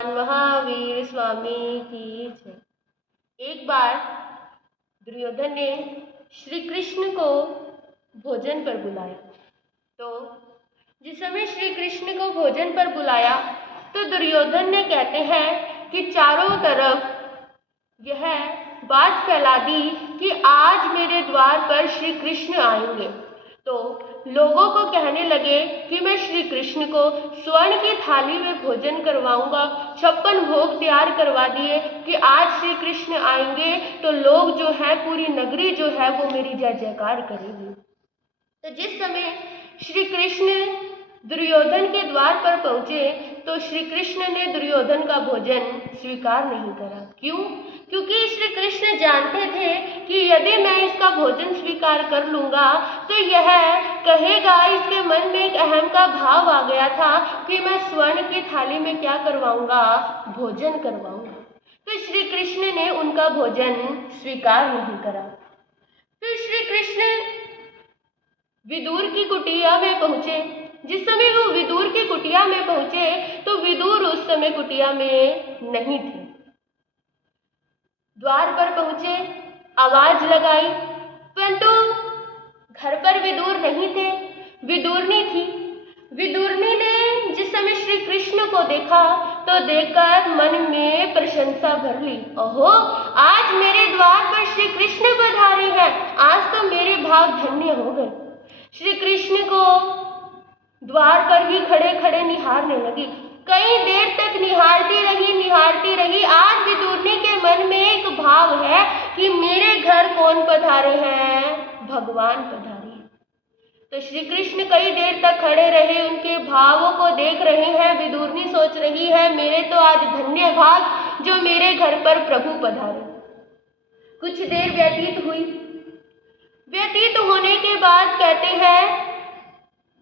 महावीर स्वामी की जय। एक बार दुर्योधन ने श्री कृष्ण को भोजन पर बुलाया। तो जिस समय श्री कृष्ण को भोजन पर बुलाया तो दुर्योधन ने कहते हैं कि चारों तरफ यह बात फैला दी कि आज मेरे द्वार पर श्री कृष्ण आएंगे। तो लोगों को कहने लगे कि मैं श्री कृष्ण को स्वर्ण की थाली में भोजन करवाऊंगा। 56 भोग तैयार करवा दिए कि आज श्री कृष्ण आएंगे तो लोग जो है, पूरी नगरी जो है वो मेरी जय जयकार करेगी। तो जिस समय श्री कृष्ण दुर्योधन के द्वार पर पहुंचे तो श्री कृष्ण ने दुर्योधन का भोजन स्वीकार नहीं करा। क्यों? क्योंकि श्री कृष्ण जानते थे कि यदि मैं इसका भोजन स्वीकार कर लूंगा तो यह कहेगा, इसके मन में एक अहम का भाव आ गया था कि मैं स्वर्ण की थाली में क्या करवाऊंगा, भोजन करवाऊंगा। तो श्री कृष्ण ने उनका भोजन स्वीकार नहीं करा। फिर श्री कृष्ण विदुर की कुटिया में पहुंचे। जिस समय वो विदुर की कुटिया में पहुंचे तो विदुर उस समय कुटिया में नहीं थे। द्वार पर पहुंचे, आवाज लगाई, परंतु घर पर विदुर नहीं थे, विदुरनी थी। विदुरनी ने जिस समय श्री कृष्ण को देखा तो देखकर मन में प्रशंसा भर ली। ओहो, आज मेरे द्वार पर श्री कृष्ण पधारे हैं, आज तो मेरे भाग धन्य हो गए। श्री कृष्ण को द्वार पर ही खड़े खड़े निहारने लगी। कई देर तक निहारती रही। आज विदुरनी के मन में एक भाव है कि मेरे घर कौन पधारे हैं, भगवान पधारे हैं। तो श्री कृष्ण कई देर तक खड़े रहे, उनके भावों को देख रहे हैं। विदुरनी सोच रही है, मेरे तो आज धन्य भाग जो मेरे घर पर प्रभु पधारे। कुछ देर व्यतीत हुई। व्यतीत होने के बाद कहते हैं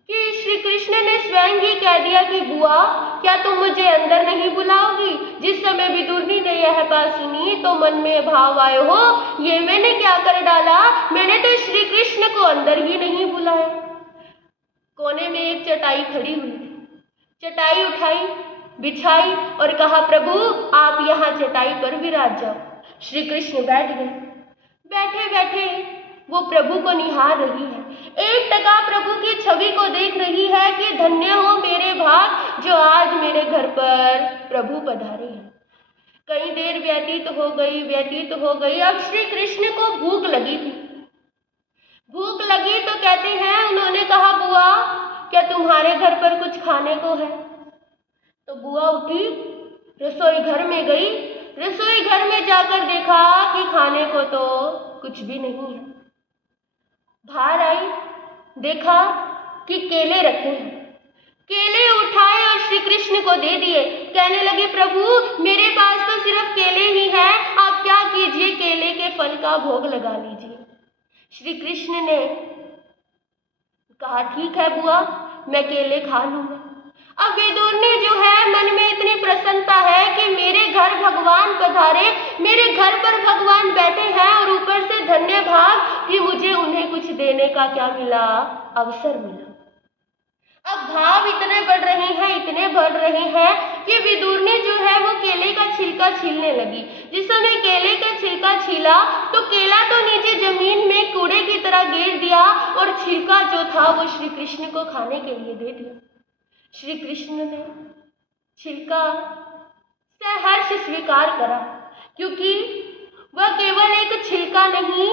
कि श्री कृष्ण ने स्वयं ही कह दिया कि बुआ, क्या तुम मुझे अंदर नहीं बुलाओगी? जिस समय विदुरनी ने यह बात सुनी तो मन में भाव आए, हो ये मैंने क्या कर डाला, मैंने तो श्री कृष्ण को अंदर ही नहीं बुलाया। कोने में एक चटाई खड़ी हुई थी। चटाई उठाई, बिछाई और कहा, प्रभु आप यहाँ चटाई पर विराज जाओ। श्री कृष्ण बैठ गए। बैठे बैठे वो प्रभु को निहार रही है, एक टका प्रभु की छवि को देख रही है कि धन्य हो मेरे भाग जो आज मेरे घर पर प्रभु पधारे हैं। कई देर व्यतीत हो गई। अब श्री कृष्ण को भूख लगी थी। भूख लगी तो कहते हैं, उन्होंने कहा, बुआ क्या तुम्हारे घर पर कुछ खाने को है? तो बुआ उठी, रसोई घर में गई। रसोई घर में जाकर देखा कि खाने को तो कुछ भी नहीं है। बाहर आई, देखा कि केले रखे हैं। केले उठाए और श्री कृष्ण को दे दिए। कहने लगे, प्रभु मेरे पास तो सिर्फ केले ही हैं, आप क्या कीजिए, केले के फल का भोग लगा लीजिए। श्री कृष्ण ने कहा, ठीक है बुआ, मैं केले खा लूंगा। अब विदुरनी जो है, मन में इतनी प्रसन्नता है कि मेरे घर भगवान पधारे, मेरे घर पर भगवान बैठे हैं और ऊपर से धन्य भाग कि मुझे उन्हें कुछ देने का क्या मिला, अवसर मिला। अब भाव इतने बढ़ रहे हैं कि विदुरनी जो है वो केले का छिलका छीलने लगी। जिस समय केले का छिलका छीला तो केला तो नीचे जमीन में कूड़े की तरह गिर दिया और छिलका जो था वो श्री कृष्ण को खाने के लिए दे दिया। श्री कृष्ण ने छिलका सहर्ष स्वीकार करा, क्योंकि वह केवल एक छिलका नहीं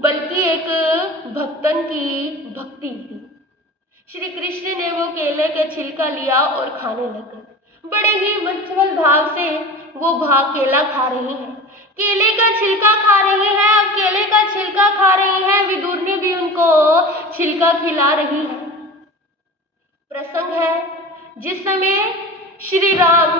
बल्कि एक भक्तन की भक्ति थी। श्री कृष्ण ने वो केले के छिलका लिया और खाने लगे। बड़े ही उज्ज्वल भाव से वो केला खा रही हैं, केले का छिलका खा रही हैं। अब केले का छिलका खा रही हैं, विदुरनी भी उनको छिलका खिला रही है। प्रसंग है जिस समय श्री राम